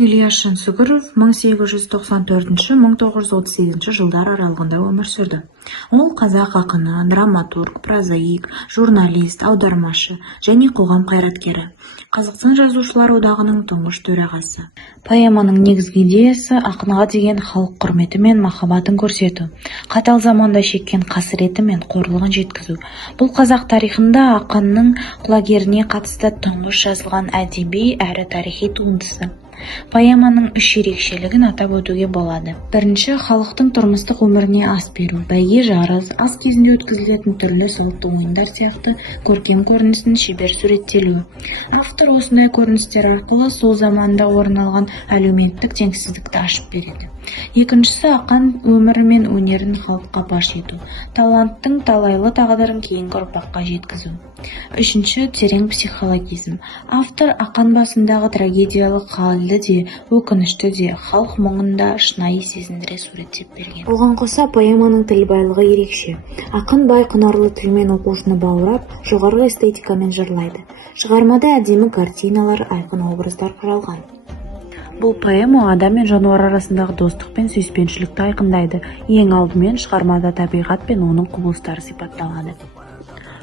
Ильяс Жансүгіров 1894-1938 жылдар аралығында өмір сүрді. Ол қазақ ақыны, драматург, прозаик, журналист, аудармашы және қоғам қайраткері. Қазақстан Жазушылар одағының тұңғыш төрағасы. Поэманың негізгі идеясы ақынға деген халық құрметі мен махаббатын көрсету, қатал заманда шеккен қасіреті мен қорлығын жеткізу. Бұл қазақ тарихында ақынның құлагеріне қатысты тұңғыш жазылған әдеби әрі тарихи туындысы. Поэманың үш ерекшелігін атап өтуге болады. Бірінші, халықтың тұрмыстық өміріне ас беру, бәйге, жарыс, ас кезінде өткізілетін түрлі салтты ойындар сияқты көркем көріністің шебер суреттелуі. Автор осындай көріністер арқылы сол заманда орын алған әлеуметтік теңсіздікті ашып береді. Екіншісі, ақан өмірі мен өнерін халыққа паш ету, таланттың талайлы тағдырын кейінгі ұрпаққа жеткізу. Үшінші, терең психологизм. Автор ақан басындағы трагедиялық халді де, өкінішті де, халық мұңында шынайы сезіндіре суреттеп берген. Оған қоса поэманың тіл байлығы ерекше. Ақын бай құнарлы тілмен оқушыны баурап, жоғарғы эстетикамен жырлайды. Шығармада әдемі картиналар, айқын образдар құралған. Бұл поэма адам мен жануар арасындағы достық пен сүйіспеншілікті айқындайды. Ең алдымен шығармада табиғат пен оның құбылыстары сипатталады.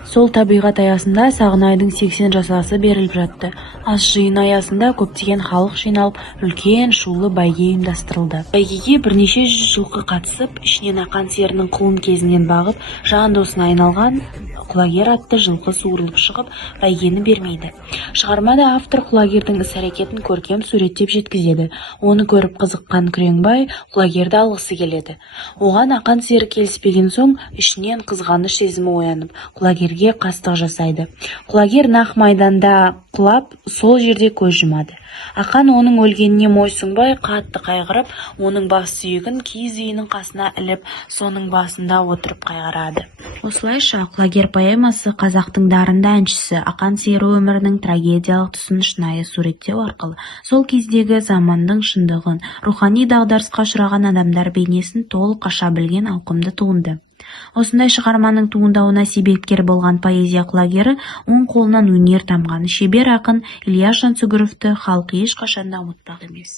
Сол табиғат аясында Сағынайдың 80 жасасы беріліп жатты. Ас жиын аясында көптеген халық жиналып, үлкен шулы бәйге ұйымдастырылды. Бәйгеге бірнеше жылқы қатысып, ішінен ақан серінің құлын кезінен бағып, жан досына айналған құлагер атты жылқы суырылып шығып, бәйгені бермейді. Шығармада автор құлагердің іс-әрекетін көркем суреттеп жеткізеді. Оны көріп қызыққан Күреңбай құлагерді алғысы келеді. Оған ақан сері келіспеген соң, ішінен қызғаныш сезімі оянып, құлагерге қастық жасайды. Құлагер нақ майданда құлап, сол жерде көз жұмады. Ақан оның өлгеніне мойсынбай, қатты қайғырып, оның бас сүйегін киіз үйінің қасына іліп, соның басында отырып қайғырады. Осылайша, құлагер поэмасы қазақтың дарынды әншісі ақан сері өмірінің трагедиялық тұсын шынайы суреттеу арқылы сол кездегі заманның шындығын, рухани дағдарысқа ұшыраған адамдар бейнесін толық аша білген ауқымды туынды. Осындай шығарманың туындауына себепкер болған поэзия құлагері оң қолынан өнер тамған шебер ақын Ильяс Жансүгіровті халық ешқашанда ұмытпақ емес.